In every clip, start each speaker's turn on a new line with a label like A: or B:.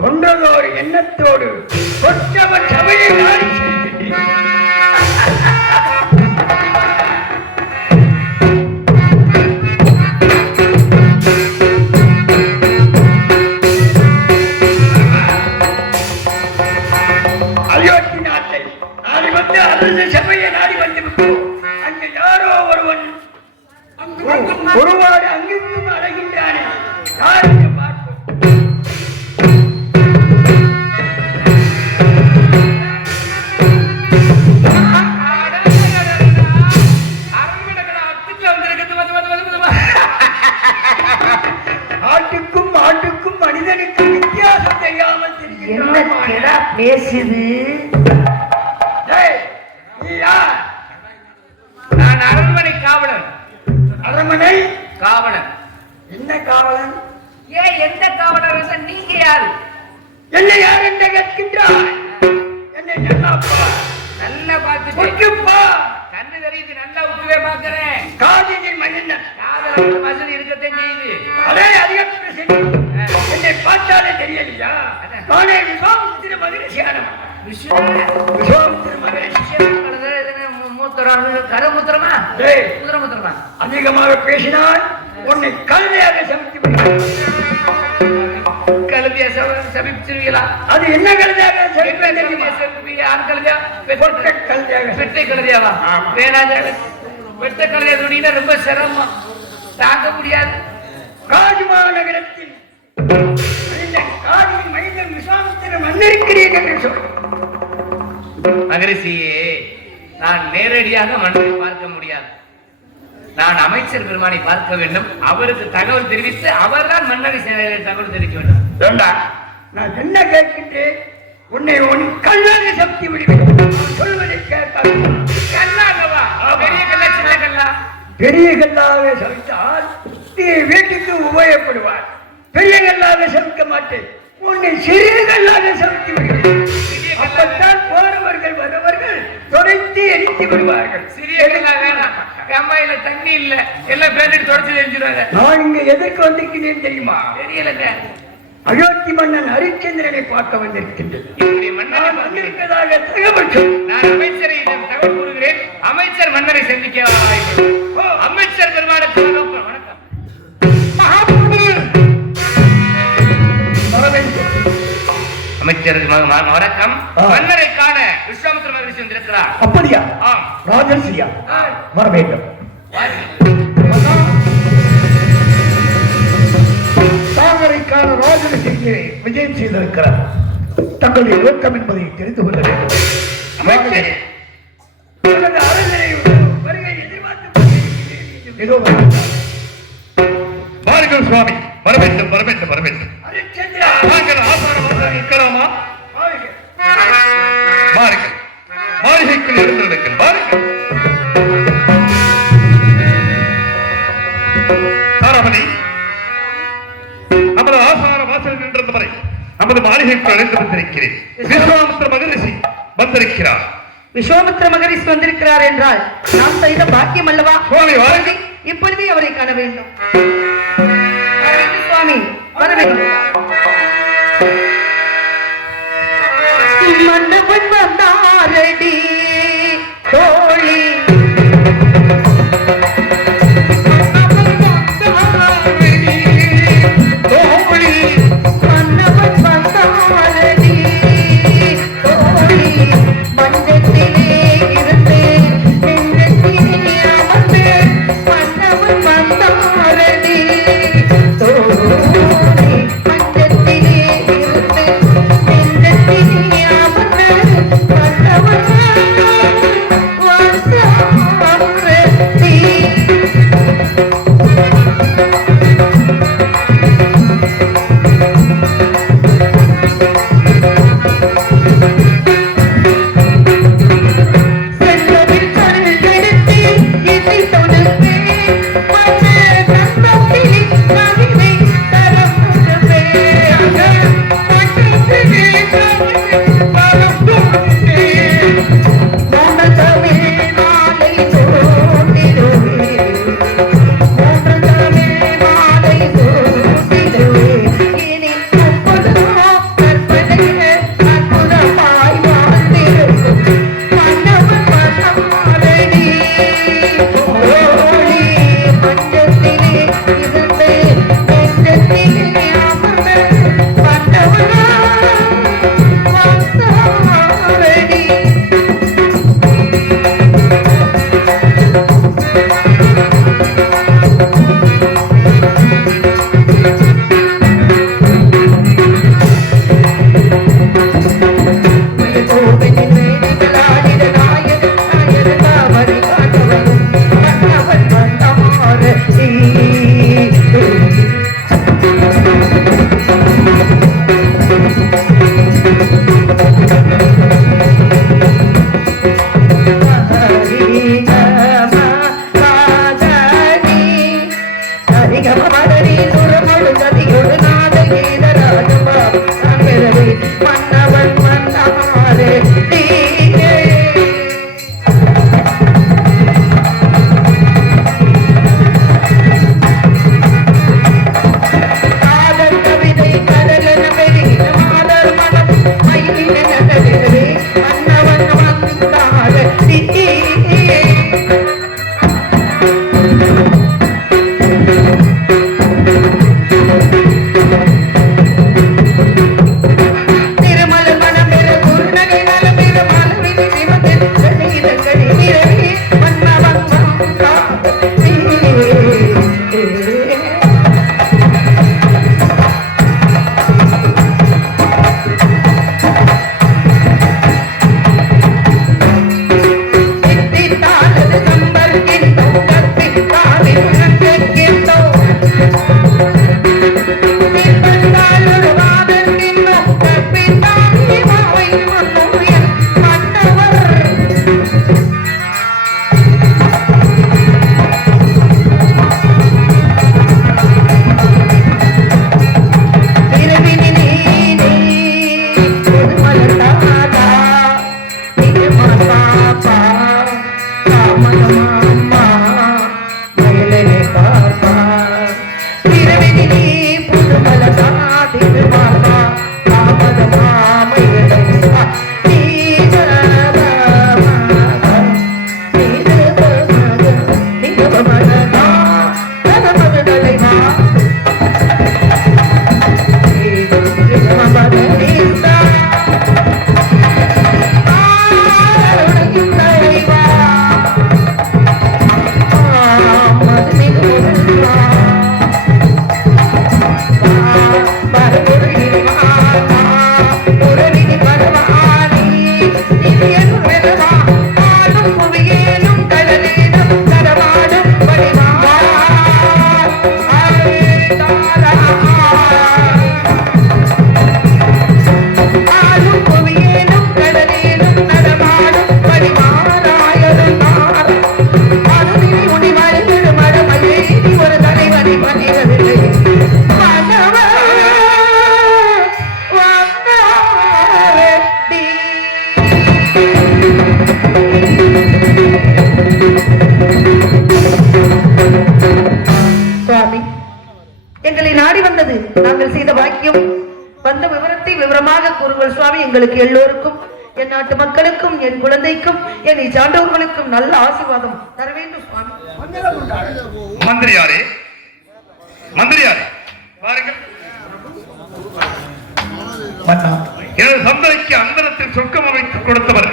A: கொண்டதோர்
B: எண்ணத்தை பேசுது.
C: நான் அரண்மனை காவலன்.
A: அரமனை
C: காவலன்.
A: என்ன காவலன்?
C: ஏன் எந்த காவலர் நீங்க யாரு?
A: என்னை யார் என்று கேட்கின்றாய்? என்னை
C: நல்லா
A: முக்கியப்பா
C: கண்ணு தெரியுது நல்லா உத்துவே பாக்குறேன்
A: காதினின் மனிதன்
C: காதல வசதி இருக்கத்தான் செய்யுது.
A: அதே அதிக என்னை பார்த்தாலே தெரியலையா நானே அதிகமாக பேசினால் உன்னை கல்வியாக சமைத்து.
C: கழுதிய சமைச்சிருவீங்களா
A: அது என்ன கல்வியாக பொட்ட கல்வியாக
C: வெட்டை
A: ஆமா.
C: வேணாத வெட்டை கழுதியா துணினா ரொம்ப சிரமம். தாங்க முடியாது.
A: காஜ்மா நகரத்தில் மனிதன் காதியின் மனிதன் விசாமித்திர மன்னிருக்கிறேன் என்று சொல்
C: மகரிஷியே நான் நேரடியாக மன்னரை பார்க்க முடியாது. நான் அமைச்சர் பெருமானை பார்க்க வேண்டும். அவருக்கு தகவல் தெரிவித்து அவர்தான் மன்னரை சேவையை தகவல் தெரிவிக்க வேண்டும்.
A: நான் என்ன கேட்கின்றேன்? உன்னை உன் விடுவேன் சொல்வதை கேட்காது
C: கல்லாகவா பெரிய கல்லா சின்ன கல்லா?
A: பெரிய கல்லாக சமைத்தால் நீ வீட்டுக்கு உபயோகப்படுவார் பெரிய கல்லாக சமைக்க மாட்டேன். உன்னை சிறிய கல்லாக சமைத்து விடுவேன்.
C: கல்லாக-
A: அப்பத்தான் போறவர்கள் வரவர்கள் துடைத்து எரித்து விடுவார்கள்.
C: சிறிய கல்லா வேணாம். அம்மாயில தண்ணி இல்ல. எல்லாம் பேருந்து தொடச்சு தெரிஞ்சிருவாங்க
A: நான் இங்க எதற்கு வந்திருக்கிறேன் தெரியுமா?
C: தெரியலங்க.
A: அயோத்தி மன்னன் ஹரிச்சந்திரனை பார்க்க வந்திருக்கின்றது.
C: இப்படி மன்னரை
A: நான்
C: பார்க்கிறேன்.
A: வந்திருப்பதாக தகவல்.
C: நான் அமைச்சரை இடம் தகவல் கூறுகிறேன். அமைச்சர் மன்னரை சந்திக்க அமைச்சர் அமைச்சருக்கு வணக்கம். மன்னரை காண விஸ்வாமித்திர மகரிஷி வந்திருக்கிறார்
A: அப்படியா? ராஜர்ஷியா? வர வேண்டும் சாகரைக்கான ராஜரிஷிக்கு விஜயம் செய்திருக்கிறார். தங்களுடைய நோக்கம் என்பதை தெரிந்து கொள்ள வேண்டும்.
C: அமைச்சர்.
A: வருகிறார்.
D: வாருங்கள் சுவாமி வர வேண்டும் வர வேண்டும் வர வேண்டும் மாளிகைக்குள் அழைத்து வந்திருக்கிறேன். விஸ்வாமித்திர மகரிஷி வந்திருக்கிறார்.
B: விஸ்வாமித்திர மகரிஷி வந்திருக்கிறார் என்றால் நாம் செய்த பாக்கியம் அல்லவா?
D: சுவாமி வாருங்கள்.
B: இப்பொழுதே அவரை காண வேண்டும். சுவாமி. வர வேண்டும் விவரமாக கூறுங்கள் சுவாமி. எங்களுக்கு எல்லோருக்கும் என் நாட்டு மக்களுக்கும் என் குழந்தைக்கும் என்னை சான்றவர்களுக்கும் நல்ல ஆசீர்வாதம் தர வேண்டும் சுவாமி.
D: மந்திரியாரே மந்திரியாரே பாருங்கள். எனது சந்ததிக்கு அந்தரத்தில் சொர்க்கம் அமைத்து கொடுத்தவர்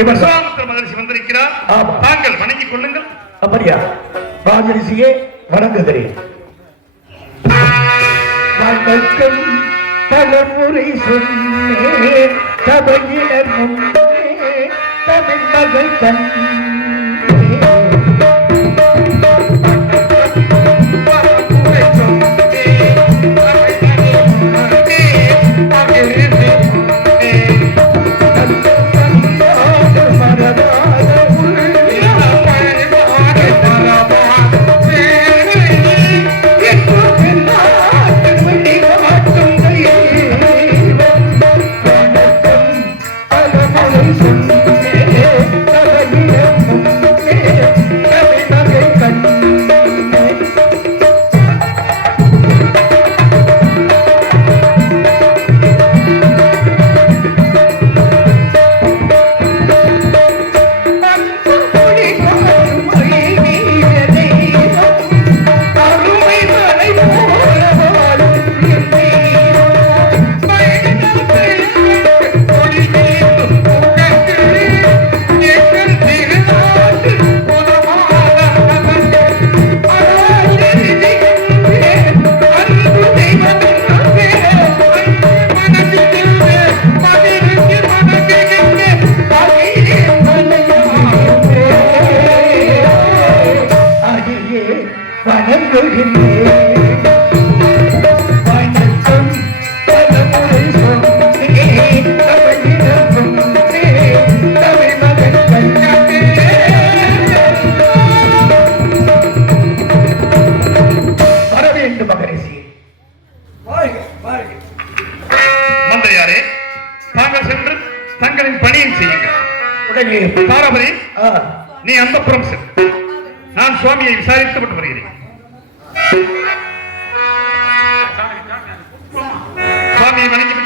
E: இவர்
D: விஸ்வாமித்திர மகரிஷி வந்திருக்கிறார். தாங்கள் கொள்ளுங்கள்.
E: அப்படியா? ராஜரிஷியே வணங்குகிறேன். பலமுறை சொன்னே சபையினர் முன்னே தமிழ் மகள் கண்ணே
D: দেখিনি சுவாமியை வணங்கி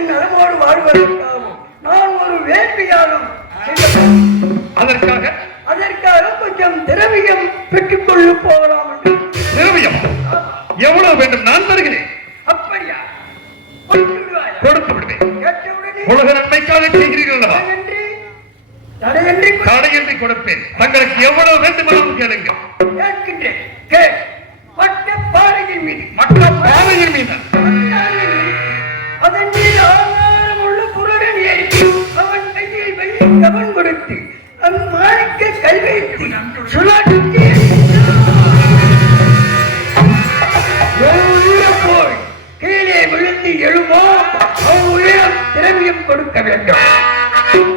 A: மக்கள் நலமோடு வாழ்வதற்காகவும் நான் ஒரு செய்ய
D: அதற்காக?
A: அதற்காக கொஞ்சம் திரவியம் பெற்றுக்கொண்டு போகலாம்
D: திரவியம்? எவ்வளவு வேண்டும்? நான் தருகிறேன்.
A: அப்படியா? கொடுத்து
D: விடுவேன். உலக நன்மைக்காக செய்கிறீர்கள்?
A: தடையின்றி தடையின்றி கொடு-
D: தடையின்றி கொடுப்பேன். தங்களுக்கு எவ்வளவு வேண்டுமானாலும் கேளுங்க
A: கேட்கின்றேன். கே மற்ற பாறையின் மீது.
D: மற்ற பாதையின் மீது.
A: அதன் மீது ஆதாரம் உள்ள புருடன் ஏறி அவன் கையில் வெள்ளி கவன் கொடுத்து அம்மாணிக்க கல்வெட்டி சுழற்றி எவ்வளவு போய் கீழே விழுந்து எழுமோ அவ்வுயிரம் திரவியம் கொடுக்க வேண்டும்.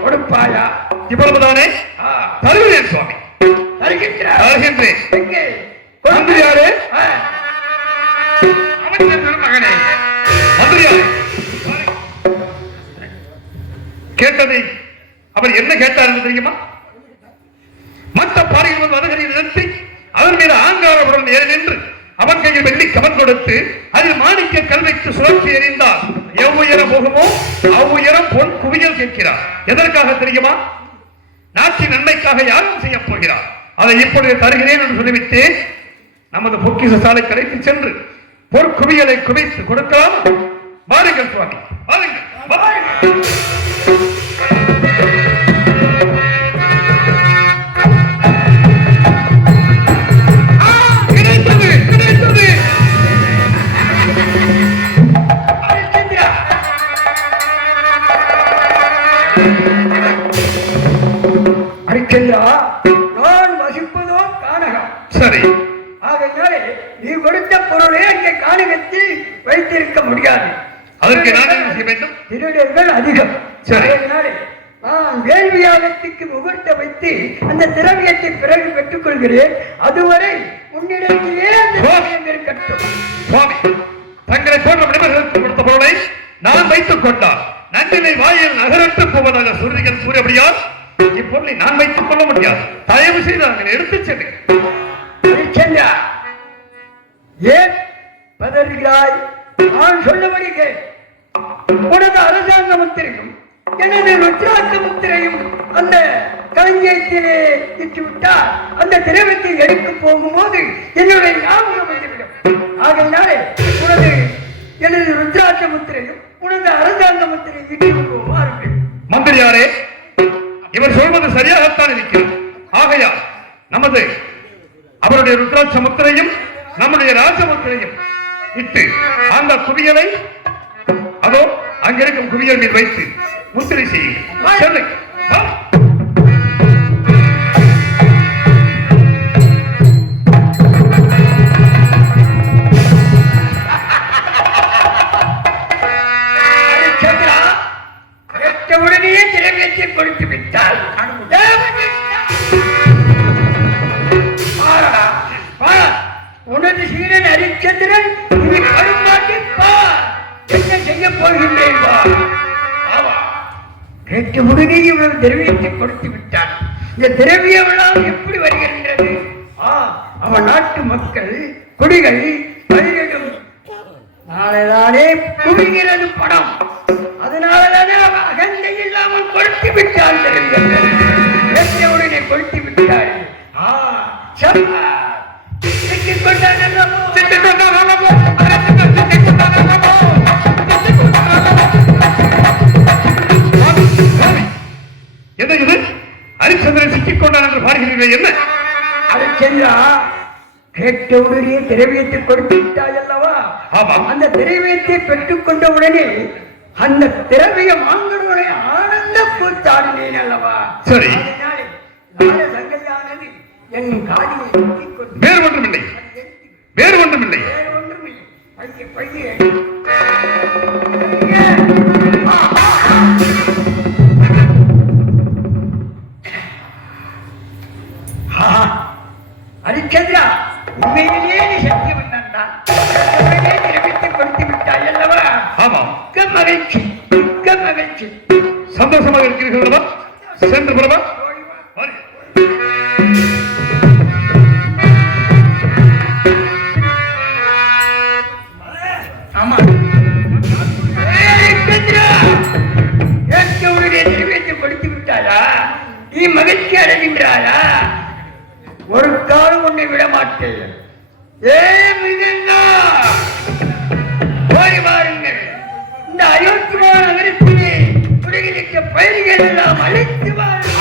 A: கொடுப்பாயா?
D: இவ்வளவுதானே? தருகிறேன் சுவாமி.
A: தருகின்றார்.
D: தருகின்றேன். மந்திரியாரே மந்திரியாரே கேட்டதை அவர் என்ன கேட்டார் என்று தெரியுமா? மற்ற பாறையில் வந்து வருகிறதை நிறுத்தி அதன் மீது ஆங்காரவுடன் ஏறி நின்று அவன் கையில் வெள்ளி கவன் கொடுத்து அதில் மாணிக்க கல்வைக்கு சுழற்சி எறிந்தார். எவ்வுயரம் போகுமோ அவ்வுயரம் பொன் குவியல் கேட்கிறார். எதற்காக தெரியுமா? நாட்டின் நன்மைக்காக யாரும் செய்ய போகிறார். அதை இப்பொழுது தருகிறேன் என்று சொல்லிவிட்டு நமது பொக்கிச சாலை கடைக்கு சென்று பொற்குவியலை குவித்து கொடுக்கலாம். வாருங்கள் சுவாமி வாருங்கள்.
A: ஹரிச்சந்திரா நான் வசிப்பதோ கானகம்.
D: சரி.
A: ஆகையினாலே நீ கொடுத்த பொருளை அங்கே கானகத்தில் வைத்திருக்க முடியாது.
D: அதற்கு நான் என்ன செய்ய வேண்டும்.
A: திருடர்கள் அதிகம்.
D: சரி.
A: வேள்வியாகத்துக்கு முகூர்த்தம் வைத்து அந்த திரவியத்தை பிறகு பெற்றுக் கொள்கிறேன் அதுவரை உன்னிடத்திலே இருக்கட்டும்.
D: சுவாமி தங்களை போன்ற மனிதர்களுக்கு கொடுத்த பொருளை நான் வைத்துக் கொண்டால் நன்றினை வாயில் நகரட்டு போவதாக சுருதிகள் கூறியபடியால் இப்பொருளை நான் வைத்துக் கொள்ள முடியாது. தயவு செய்து நாங்கள் எடுத்துச்
A: ஹரிச்சந்திரா ஏன் பதறுகிறாய்? நான் சொல்லபடி கேள் உனது அரசாங்க முத்திரையும் எனது ருத்ராட்ச முத்திரையும் அந்த களஞ்சியத்திலே இட்டுவிட்டால் அந்த திரவத்தை எடுக்க போகும்போது என்னுடைய ஞாபகம் வந்துவிடும். ஆகையினாலே உனது எனது ருத்ராட்ச முத்திரையும் உனது அரசாங்க முத்திரையும் இட்டு வாருங்கள்
D: மந்திரியாரே இவர் சொல்வது சரியாகத்தான் இருக்கிறது. ஆகையால் நமது அவருடைய ருத்ராட்ச முத்திரையும் நம்முடைய ராஜமுத்திரையும் இட்டு அந்த குவியலை அதோ அங்கிருக்கும் குவியல் மீது வைத்து முத்திரை செய்யுங்கள்.
A: குவிகிறது பணம் அதனாலதானே அவன் அகந்தை இல்லாமல் கொளுத்தி விட்டான் உடனே கொளுத்தி
D: இது? ஹரிச்சந்திரன் சிக்கிக் கொண்டான் என்று பார்க்கிறீர்கள் என்ன?
A: அரிச்சந்திரா கேட்டவுடனே திரவியத்தை கொடுத்து விட்டாய் அல்லவா?
D: ஆமாம்.
A: அந்த திரவியத்தை பெற்றுக் கொண்ட உடனே அந்த திரவியம் வாங்கினவனை ஆனந்த கூத்தாடினேன் அல்லவா?
D: சரி.
A: சங்கையானது என் கொண்டு
D: வேறு ஒன்றுமில்லை. வேறு ஒன்றுமில்லை.
A: வேறு ஒன்றுமில்லை. பைய பைய நீ மகிழ்ச்சி அடைகின்றாயா? ஒரு காலம் உன்னை விட மாட்டேன். ஏ போய் வாருங்கள். இந்த அயோத்திமா நகரத்திலே உலகிலுக்கு பயணிகள் எல்லாம் அழைத்து வாருங்கள்.